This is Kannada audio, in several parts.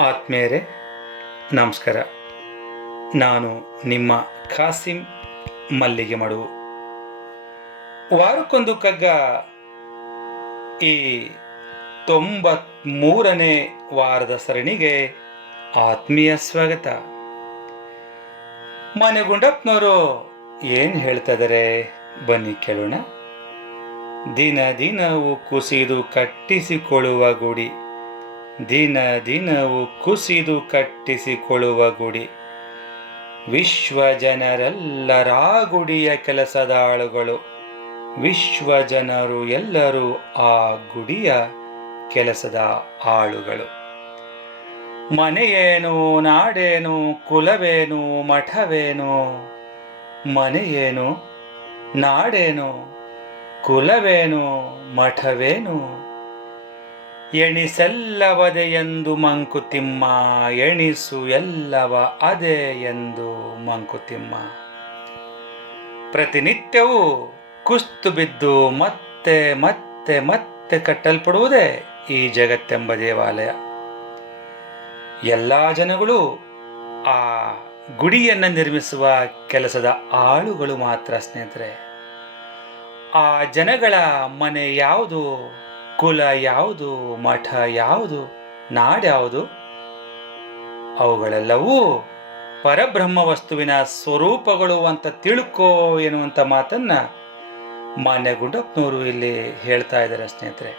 ಆತ್ಮೀಯರೇ, ನಮಸ್ಕಾರ. ನಾನು ನಿಮ್ಮ ಖಾಸಿಂ ಮಲ್ಲಿಗೆ ಮಡುವು ವಾರಕ್ಕೊಂದು ಕಗ್ಗ ಈ ತೊಂಬತ್ಮೂರನೇ ವಾರದ ಸರಣಿಗೆ ಆತ್ಮೀಯ ಸ್ವಾಗತ. ಮನೆ ಗುಂಡಪ್ಪನವರು ಏನು ಹೇಳ್ತಾ ಬನ್ನಿ ಕೇಳೋಣ. ದಿನ ದಿನವೂ ಕುಸಿದು ಕಟ್ಟಿಸಿಕೊಳ್ಳುವ ಗುಡಿ. ದಿನ ದಿನವೂ ಕುಸಿದು ಕಟ್ಟಿಸಿಕೊಳ್ಳುವ ಗುಡಿ. ವಿಶ್ವ ಜನರೆಲ್ಲರ ಗುಡಿಯ ಕೆಲಸದ ಆಳುಗಳು ವಿಶ್ವ ಜನರು ಎಲ್ಲರೂ ಆ ಗುಡಿಯ ಕೆಲಸದ ಆಳುಗಳು. ಮನೆಯೇನು, ನಾಡೇನು, ಕುಲವೇನು, ಮಠವೇನು? ಮನೆಯೇನು, ನಾಡೇನು, ಕುಲವೇನು, ಮಠವೇನು? ಎಣಿಸೆಲ್ಲವದೆ ಎಂದು ಮಂಕುತಿಮ್ಮ, ಎಣಿಸು ಎಲ್ಲವ ಅದೇ ಎಂದು ಮಂಕುತಿಮ್ಮ. ಪ್ರತಿನಿತ್ಯವೂ ಕುಸ್ತು ಬಿದ್ದು ಮತ್ತೆ ಮತ್ತೆ ಮತ್ತೆ ಕಟ್ಟಲ್ಪಡುವುದೇ ಈ ಜಗತ್ತೆಂಬ ದೇವಾಲಯ. ಎಲ್ಲ ಜನಗಳು ಆ ಗುಡಿಯನ್ನು ನಿರ್ಮಿಸುವ ಕೆಲಸದ ಆಳುಗಳು ಮಾತ್ರ ಸ್ನೇಹಿತರೆ. ಆ ಜನಗಳ ಮನೆ ಯಾವುದು? ಕುಲ ಯಾವುದು, ಮಠ ಯಾವುದು ನಾಡ್ಯಾವುದು ಅವುಗಳೆಲ್ಲವೂ ಪರಬ್ರಹ್ಮ ವಸ್ತುವಿನ ಸ್ವರೂಪಗಳು ಅಂತ ತಿಳ್ಕೋ ಎನ್ನುವಂಥ ಮಾತನ್ನ ಮಾನ್ಯ ಗುಂಡಪ್ಪನವರು ಇಲ್ಲಿ ಹೇಳ್ತಾ ಇದ್ದಾರೆ ಸ್ನೇಹಿತರೆ.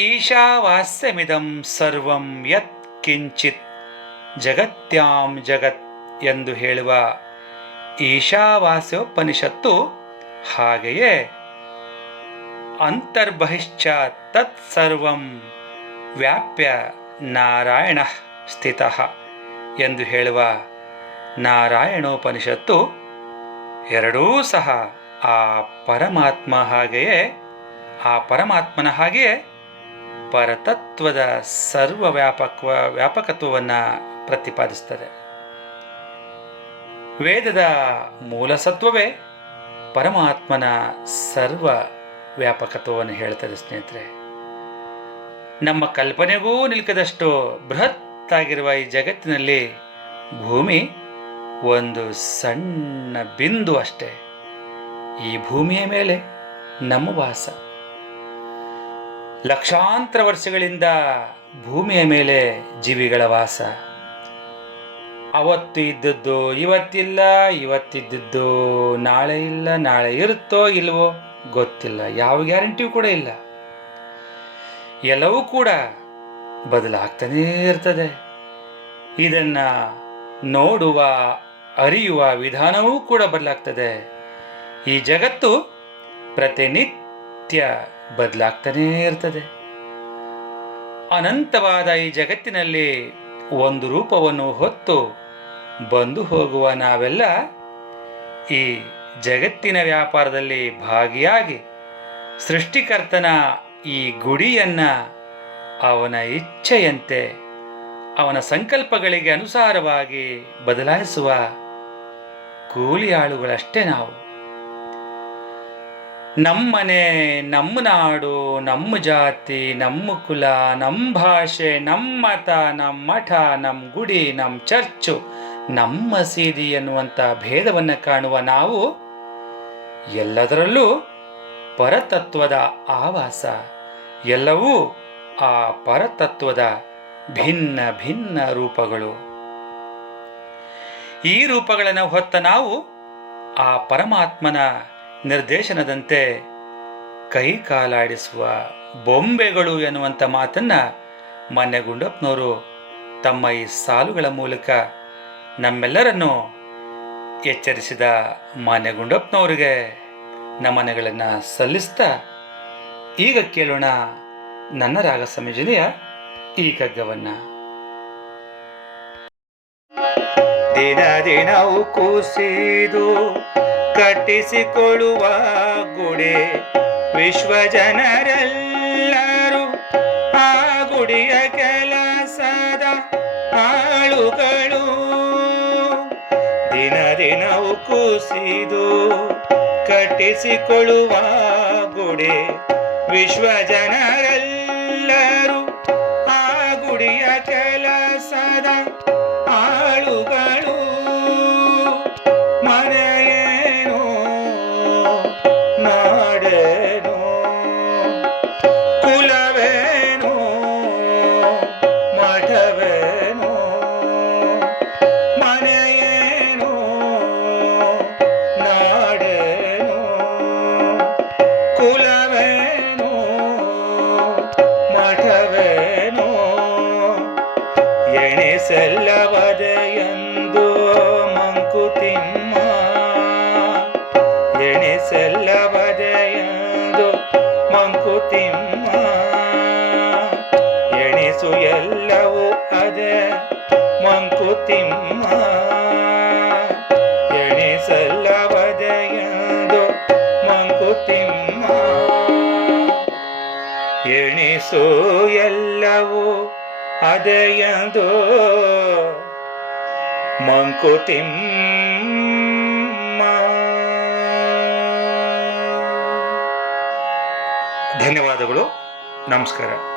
ಈಶಾವಾಸ್ಯಮಿದಂ ಸರ್ವಂ ಯತ್ ಕಿಂಚಿತ್ ಜಗತ್ಯಾಂ ಜಗತ್ ಎಂದು ಹೇಳುವ ಈಶಾವಾಸ್ಯೋಪನಿಷತ್ತು ಹಾಗೆಯೇ ಅಂತರ್ಬಹಿಶ್ಚ ತತ್ಸರ್ವಂ ವ್ಯಾಪ್ಯ ನಾರಾಯಣ ಸ್ಥಿತ ಎಂದು ಹೇಳುವ ನಾರಾಯಣೋಪನಿಷತ್ತು ಎರಡೂ ಸಹ ಆ ಪರಮಾತ್ಮ ಹಾಗೆಯೇ, ಆ ಪರಮಾತ್ಮನ ಹಾಗೆಯೇ ಪರತತ್ವದ ಸರ್ವ ವ್ಯಾಪಕ ವ್ಯಾಪಕತ್ವವನ್ನು ಪ್ರತಿಪಾದಿಸ್ತದೆ ವೇದದ ಮೂಲಸತ್ವವೇ ಪರಮಾತ್ಮನ ಸರ್ವ ವ್ಯಾಪಕತ್ವವನ್ನು ಹೇಳ್ತದೆ ಸ್ನೇಹಿತರೆ. ನಮ್ಮ ಕಲ್ಪನೆಗೂ ನಿಲ್ಕದಷ್ಟು ಬೃಹತ್ತಾಗಿರುವ ಈ ಜಗತ್ತಿನಲ್ಲಿ ಭೂಮಿ ಒಂದು ಸಣ್ಣ ಬಿಂದು ಅಷ್ಟೇ. ಈ ಭೂಮಿಯ ಮೇಲೆ ನಮ್ಮ ವಾಸ. ಲಕ್ಷಾಂತರ ವರ್ಷಗಳಿಂದ ಭೂಮಿಯ ಮೇಲೆ ಜೀವಿಗಳ ವಾಸ. ಅವತ್ತು ಇದ್ದದ್ದು ಇವತ್ತಿಲ್ಲ, ಇವತ್ತಿದ್ದದ್ದು ನಾಳೆ ಇಲ್ಲ, ನಾಳೆ ಇರುತ್ತೋ ಇಲ್ವೋ ಗೊತ್ತಿಲ್ಲ. ಯಾವ ಗ್ಯಾರಂಟಿಯೂ ಕೂಡ ಇಲ್ಲ. ಎಲ್ಲವೂ ಕೂಡ ಬದಲಾಗ್ತಾನೇ ಇರ್ತದೆ. ಇದನ್ನ ನೋಡುವ, ಅರಿಯುವ ವಿಧಾನವೂ ಕೂಡ ಬದಲಾಗ್ತದೆ. ಈ ಜಗತ್ತು ಪ್ರತಿನಿತ್ಯ ಬದಲಾಗ್ತಾನೇ ಇರ್ತದೆ. ಅನಂತವಾದ ಈ ಜಗತ್ತಿನಲ್ಲಿ ಒಂದು ರೂಪವನ್ನು ಹೊತ್ತು ಬಂದು ಹೋಗುವ ನಾವೆಲ್ಲ ಈ ಜಗತ್ತಿನ ವ್ಯಾಪಾರದಲ್ಲಿ ಭಾಗಿಯಾಗಿ ಸೃಷ್ಟಿಕರ್ತನ ಈ ಗುಡಿಯನ್ನ ಅವನ ಇಚ್ಛೆಯಂತೆ ಅವನ ಸಂಕಲ್ಪಗಳಿಗೆ ಅನುಸಾರವಾಗಿ ಬದಲಾಯಿಸುವ ಕೂಲಿ ಆಳುಗಳಷ್ಟೇ ನಾವು. ನಮ್ಮನೆ, ನಮ್ಮ ನಾಡು, ನಮ್ಮ ಜಾತಿ, ನಮ್ಮ ಕುಲ, ನಮ್ಮ ಭಾಷೆ, ನಮ್ಮ ಮತ, ನಮ್ಮ ಮಠ, ನಮ್ಮ ಗುಡಿ, ನಮ್ಮ ಚರ್ಚು ನಮ್ಮ ಸೀದಿ ಎನ್ನುವಂಥ ಭೇದವನ್ನು ಕಾಣುವ ನಾವು ಎಲ್ಲದರಲ್ಲೂ ಪರತತ್ವದ ಆವಾಸ. ಎಲ್ಲವೂ ಆ ಪರತತ್ವದ ಭಿನ್ನ ಭಿನ್ನ ರೂಪಗಳು. ಈ ರೂಪಗಳನ್ನು ಹೊತ್ತ ನಾವು ಆ ಪರಮಾತ್ಮನ ನಿರ್ದೇಶನದಂತೆ ಕೈ ಕಾಲಾಡಿಸುವ ಬೊಂಬೆಗಳು ಎನ್ನುವಂಥ ಮಾತನ್ನ ಮಾನ್ಯ ಗುಂಡಪ್ಪನವರು ತಮ್ಮ ಈ ಸಾಲುಗಳ ಮೂಲಕ ನಮ್ಮೆಲ್ಲರನ್ನು ಎಚ್ಚರಿಸಿದ ಮಾನ್ಯ ಗುಂಡಪ್ಪನವರಿಗೆ ನಮನಗಳನ್ನು ಸಲ್ಲಿಸ್ತಾ ಈಗ ಕೇಳೋಣ ನನ್ನ ರಾಗ ಸಂಯೋಜನೆಯ ಈ ಕಗ್ಗವನ್ನು ದಿನ ದಿನವು ಕುಸಿದು ಕಟ್ಟಿಸಿಕೊಳ್ಳುವ ಗುಡಿ, ವಿಶ್ವ ಜನರೆಲ್ಲರೂ ಆ ಗುಡಿಯ ಕುಸಿದು ಕಟ್ಟಿಸಿಕೊಳ್ಳುವ ಗುಡಿ. ವಿಶ್ವ ಜನರೆಲ್ಲರೂ ಆ ಗುಡಿಯ ಕೆಲಸದ ಆಳುಗಳು. ಮನೆಯೇನೋ ನಾಡೇನೋ ಎಲ್ಲವೂ ಅದೇ ಮಂಕುತಿಮ್ಮ ಎಣಿಸಲ್ಲವದೆಯಂದು ಮಂಕುತಿಮ್ಮ ಎಣಿಸು ಎಲ್ಲವೂ ಅದೆಯದು ಮಂಕುತಿಮ್ಮ ಧನ್ಯವಾದಗಳು. ನಮಸ್ಕಾರ.